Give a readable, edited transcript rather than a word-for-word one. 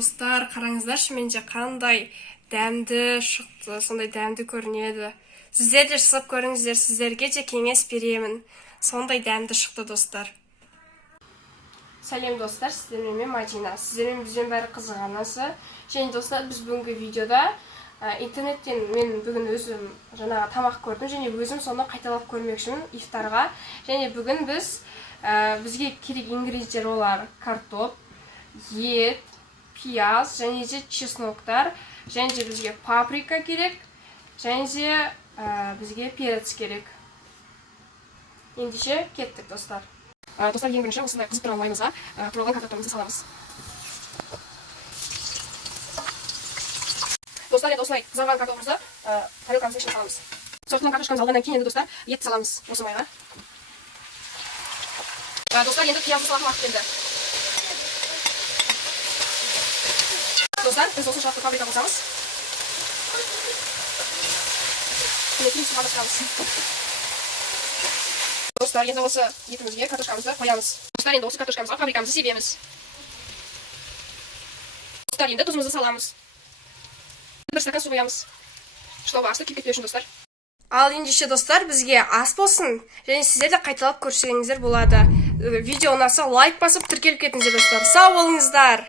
Достар, қараңыздаршы, менде қандай дәмді шықты, сондай дәмді көрінеді. Сіздер де жасап көріңіздер, сіздерге де кеңес беремін. Сондай дәмді шықты, достар. Сәлем, достар, сіздермен мен Мадина. Сіздермен бізбен бәрі қызығанасы. Және достар, біз бүгінгі видеода интернеттен мен бүгін өзім жаңағы тамақ көрдім, және өзім соны қайталап көрмекшімін ифтарға. Және бүгін бізге керек ингредиенттер олар картоп, ет, пияз, және де чесноктар, және де бізге паприка керек, және де бізге перец керек. Ендеше кеттік, достар. Достар, ең бірінші осындай қызып тұрған майымызға туралған картоптарымызды саламыз. Достар, енді осылай қызарған картоптарымызды тарелкамыздың ішіне саламыз. Соқтылған картошкамызды алғаннан кейін енді достар ет саламыз осы майға. Достар, енді пиязды салатын уақыт келді. Достар, біз осы шақты паприка қосамыз. Кейін суға басқарамыз. Достар, енді осы етімізге картошкамызды қоямыз. Достар, енді осы картошкамызға паприкамызды себеміз. Достар, енді тұзымызды саламыз. Бір стакан су құямыз, чтобы асты күйіп кетпеу үшін, достар. Ал ендеше, достар, бізге ас болсын, және сіздер де қайталап көрсеңіздер болады. Видео ұнаса лайк басып тіркеліп кетіңіздер, достар. Сау болыңыздар.